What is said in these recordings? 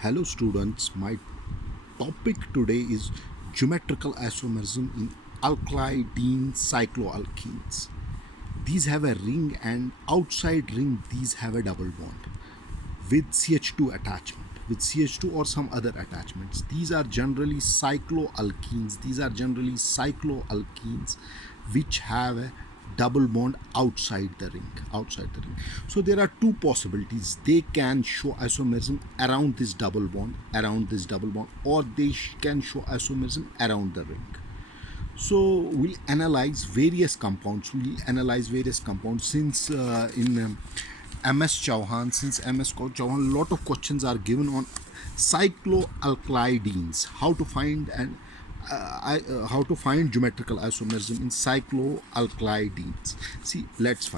Hello students, my topic today is geometrical isomerism in alkylidene cycloalkenes. These have a ring and outside ring these have a double bond with CH2 attachment, with CH2 or some other attachments. These are generally cycloalkenes. Which have a double bond outside the ring. So there are two possibilities. They can show isomerism around this double bond, or they can show isomerism around the ring. So we'll analyze various compounds. Since in MS Chauhan, a lot of questions are given on cycloalkylidenes, how to find geometrical isomerism in cycloalkylidenes. See, let's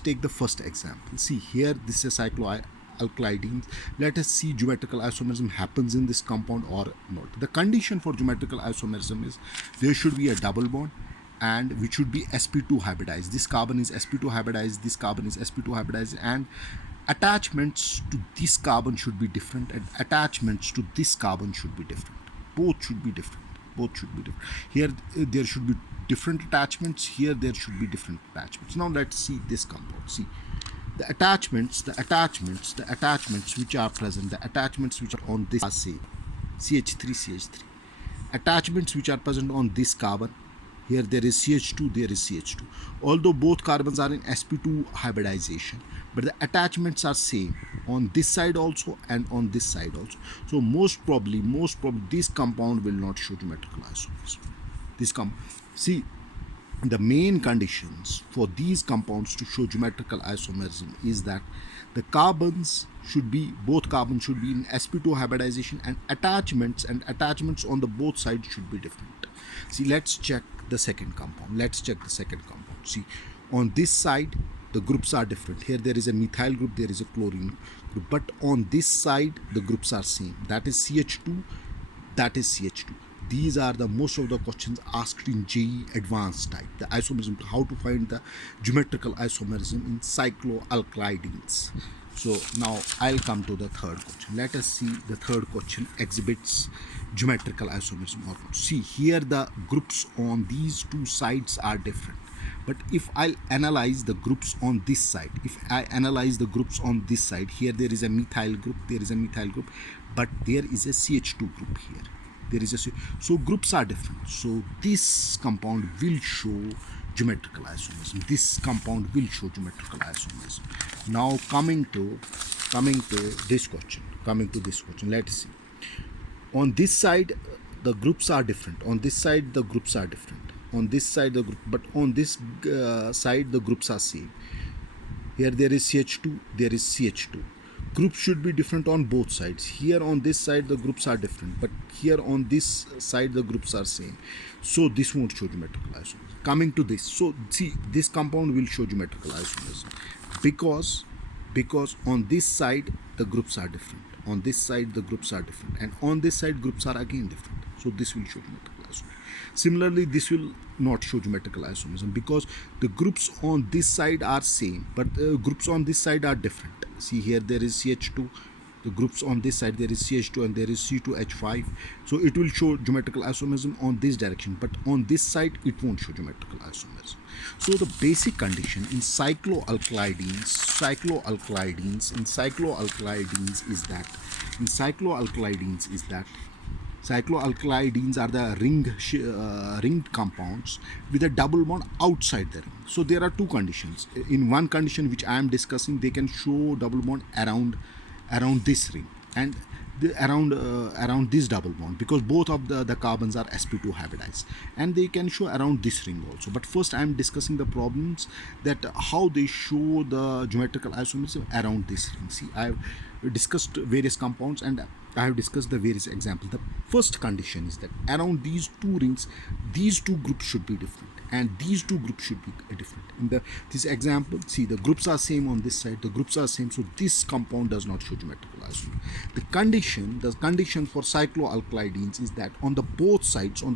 take the first example. See here, this is cycloalkylidenes. Let us see geometrical isomerism happens in this compound or not. The condition for geometrical isomerism is there should be a double bond and which should be sp2 hybridized. This carbon is sp2 hybridized, this carbon is sp2 hybridized, and attachments to this carbon should be different and attachments to this carbon should be different. Both should be different. Here there should be different attachments, here there should be different attachments. Now let's see this compound. See the attachments which are present, the attachments which are on this are same, CH3. Attachments which are present on this carbon, here there is CH2, there is CH2. Although both carbons are in sp2 hybridization, but the attachments are same on this side also and on this side also. So most probably this compound will not show geometrical isomerism. See, the main conditions for these compounds to show geometrical isomerism is that both carbons should be in sp2 hybridization, and attachments on the both sides should be different. See, let's check the second compound. See, on this side the groups are different. Here there is a methyl group, there is a chlorine group, but on this side the groups are same. That is CH2, that is CH2. These are the most of the questions asked in JEE advanced type. The isomerism, how to find the geometrical isomerism in cycloalkylidenes. So now I'll come to the third question. Let us see the third question exhibits geometrical isomerism or not. See, here the groups on these two sides are different. But if I analyze the groups on this side, here there is a methyl group, but there is a CH2 group here. So groups are different. So this compound will show geometrical isomerism. Now coming to this question. Let's see. On this side the groups are different. On this side the groups are different. But on this side the groups are same. Here there is CH2, there is CH2. Groups should be different on both sides. Here on this side the groups are different, but here on this side the groups are same. So this won't show geometrical isomerism. Coming to this, so see, this compound will show geometrical isomerism because on this side the groups are different, and on this side groups are again different. So this will show geometrical isomerism. Similarly, this will not show geometrical isomerism because the groups on this side are same, but groups on this side are different. See, here there is CH2, the groups on this side there is CH2 and there is C2H5. So it will show geometrical isomerism on this direction, but on this side it won't show geometrical isomerism. So the basic condition in cycloalkylidenes is that cycloalkylidenes are the ringed compounds with a double bond outside the ring. So there are two conditions. In one condition which I am discussing, they can show double bond around this ring and around this double bond, because both of the carbons are sp2 hybridized, and they can show around this ring also. But first I am discussing the problems that how they show the geometrical isomerism around this ring. See, I have discussed various compounds and I have discussed the various examples. The first condition is that around these two rings, these two groups should be different, and these two groups should be different. In this example, see, the groups are same on this side, the groups are same, so this compound does not show geometrical isomerism. The condition for cycloalkylidenes is that on both sides, on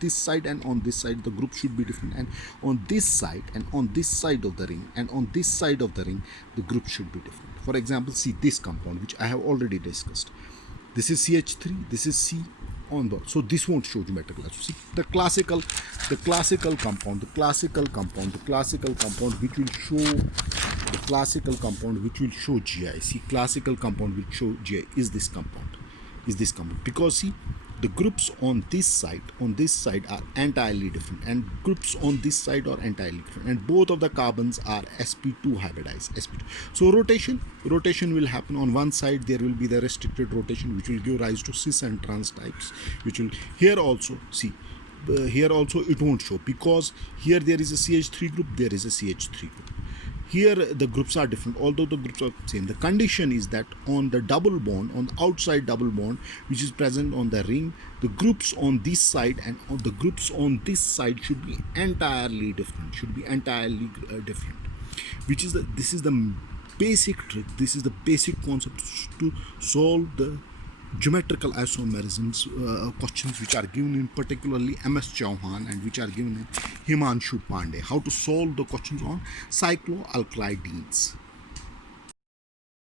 this side and on this side, the group should be different, and on this side and on this side of the ring and on this side of the ring, the group should be different. For example, see this compound which I have already discussed. This is CH3, this is C on the, so this won't show geometrical isomerism. See, the classical compound which will show GI. See, classical compound which show GI is this compound, because see, the groups on this side are entirely different, and groups on this side are entirely different, and both of the carbons are sp2 hybridized, sp2. So rotation will happen. On one side there will be the restricted rotation which will give rise to cis and trans types, which will here also see, here also it won't show, because here there is a CH3 group, there is a CH3 group. Here the groups are different, although the groups are same. The condition is that on the double bond, on the outside double bond which is present on the ring, the groups on this side and on the groups on this side should be entirely different, different. This is the basic trick, this is the basic concept to solve the geometrical isomerisms questions which are given in particularly MS Chauhan and which are given in Himanshu Pandey. How to solve the questions on cycloalkylidenes.